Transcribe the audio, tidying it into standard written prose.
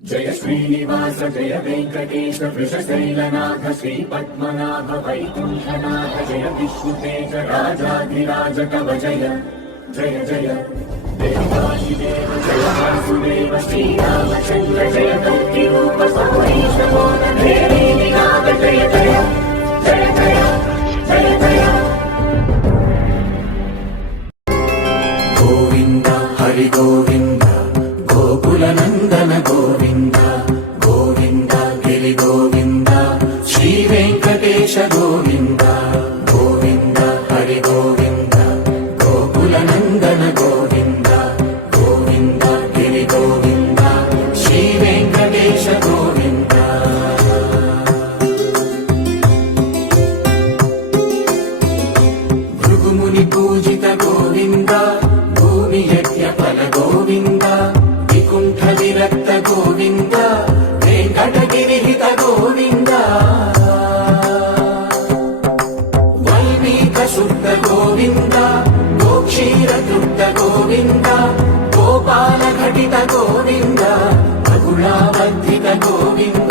जय श्रीनिवास जय वेंकटेश वृषशैलनाथ श्रीपद्मनाभ वैकुण्ठनाथ जय विष्णुतेज राजाधिराज कव जय जय जय देवादिदेव जय वासुदेव श्रीरामचन्द्र जय कल्किरूप सौरीश मोदधेरीनाथ जय जय जय जय जय जय गोविन्द हरि गोविन्द गोकुलनन्दन गोविन्द गोविन्द गिरि गोविन्द श्री वेंकटेश गोविन्द गोविन्द हरि गोविन्द गोकुलनन्दन गोविन्द गोविन्द गिरि गोविन्द श्री वेंकटेश गोविन्द भृगुमुनि पूजित गोविन्द भूमि यज्ञ फल गोविन्द विरक्त गोविन्द वेंकटगिरिहित गोविन्द वल्मीक शुद्ध गोविन्द गोक्षीरतृप्त गोविन्द गोपाल घटित गोविन्द रघुरावर्धित गोविन्द